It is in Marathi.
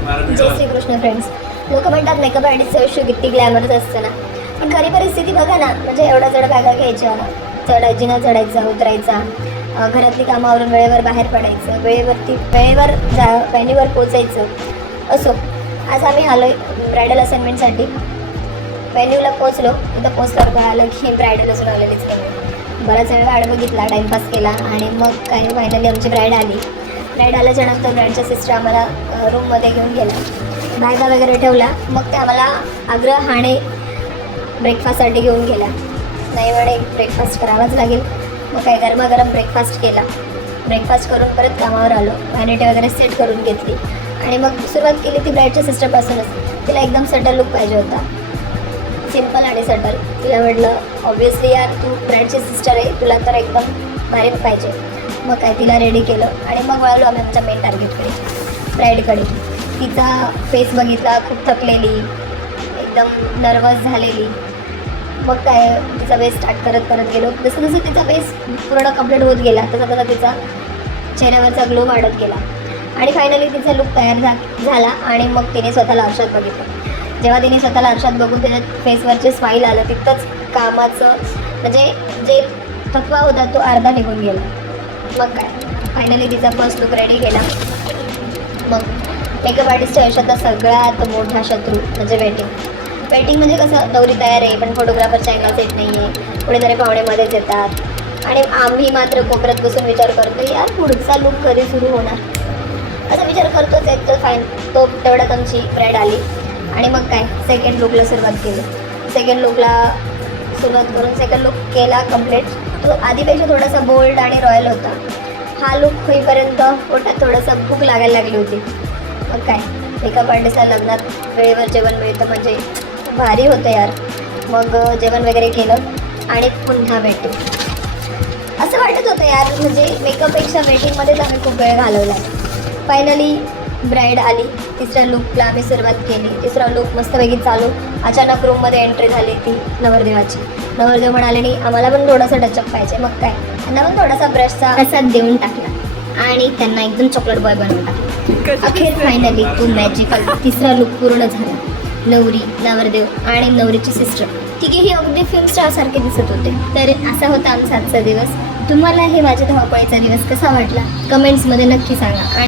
जय श्रीकृष्ण फ्रेंड्स. लोक म्हणतात मेकअप आर्टिस्टचं आयुष्य किती ग्लॅमरच असतं ना, पण खरी परिस्थिती बघा ना. म्हणजे एवढा जड बॅगा घ्यायच्या, जिना चढायचा, उतरायचा, घरातली कामावरून वेळेवर बाहेर पडायचं, वेळेवर व्हॅन्यूवर पोचायचं. असो, आज आम्ही आलो आहे ब्रायडल असाइनमेंटसाठी. व्हॅन्यूला पोचलो, तिथं पोचल्यावर कळालं की ब्रायडल असून आलेलीच कमी. बराच वेळ वाट बघितला, टाईमपास केला आणि मग काय फायनली आमची ब्राईड आली. ब्राईड आल्याच्यानंतर ब्राईडच्या सिस्टर आम्हाला रूममध्ये घेऊन गेला, बॅगा वगैरे ठेवला. मग ते आम्हाला आग्रहाने ब्रेकफास्टसाठी घेऊन गेला. नाही म्हणे ब्रेकफास्ट करावाच लागेल. मग काय गरमागरम ब्रेकफास्ट केला. ब्रेकफास्ट करून परत कामावर आलो, व्हॅनिटी वगैरे सेट करून घेतली आणि मग सुरुवात केली ती ब्राईडच्या सिस्टरपासूनच. तिला एकदम सटल लुक पाहिजे होता, सिम्पल आणि सटल. तिला म्हटलं ऑब्वियसली यार तू ब्राईडची सिस्टर आहे, तुला तर एकदम भारी पाहिजे. मग काय तिला रेडी केलं आणि मग वळलो आम्ही आमच्या मेन टार्गेटकडे, ब्राईडकडे. तिचा फेस बघितला, खूप थकलेली, एकदम नर्वस झालेली. मग काय तिचा बेस स्टार्ट करत गेलो. जसं जसं तिचा बेस पूर्ण कंप्लीट होत गेला तसा तसा तिचा चेहऱ्यावरचा ग्लो वाढत गेला आणि फायनली तिचा लुक तयार झाला. आणि मग तिने स्वतःला आरशात बघितलं. जेव्हा तिने स्वतःला आरशात बघून त्याच्या फेसवरचे स्माईल आलं, तिथंच कामाचं म्हणजे जे थकवा होता तो अर्धा निघून गेला. मग काय फायनली तिचा फर्स्ट लुक रेडी केला. मग मेकअप आर्टिस्टच्या आयुष्यातला सगळ्यात मोठा शत्रू म्हणजे वेटिंग म्हणजे कसं, नवरी तयार आहे पण फोटोग्राफरचा अँगल सेट नाही आहे, कुणीतरी पाहुणेमध्येच येतात आणि आम्ही मात्र कोपऱ्यात बसून विचार करतो यार पुढचा लुक कधी सुरू होणार, असा विचार करतोच आहे. तर फाईन तो तेवढ्यात आमची ब्राईड आली आणि मग काय सेकंड लुकला सुरुवात केली. सेकंड लुकला सुरुवात करून सेकंड लुक केला कंप्लीट. तो आधीपेक्षा थोडासा बोल्ड आणि रॉयल होता. हा लुक होईपर्यंत पोटात थोडंसं भूक लागायला लागली होती. मग काय मेकअप आर्टिस्टला लग्नात वेळेवर जेवण मिळतं म्हणजे भारी होतं यार. मग जेवण वगैरे केलं आणि पुन्हा वेटिंग. असं वाटत होतं यार म्हणजे मेकअपपेक्षा वेटिंगमध्येच आम्ही खूप वेळ घालवला. फायनली ब्राईड आली. तिसऱ्या लुकला आम्ही सुरुवात केली. तिसरा लुक मस्तपैकी चालू. अचानक रूममध्ये एंट्री झाली ती नवरदेवाची. नवरदेव म्हणाले नाही आम्हाला पण थोडासा टचअप पाहिजे. मग काय त्यांना पण थोडासा ब्रशचा प्रसाद देऊन टाकला आणि त्यांना एकदम चॉकलेट बॉय बनवून टाकला. अखेर फायनली तो मॅजिकल तिसरा लुक पूर्ण झाला. नवरी, नवरदेव आणि नवरीची सिस्टर तिघेही अगदी फिल्म स्टार सारखे दिसत होते. तर असा होता आमचा आजचा दिवस. तुम्हाला हे माझ्या धावपळीचा दिवस कसा वाटला कमेंट्समध्ये नक्की सांगा.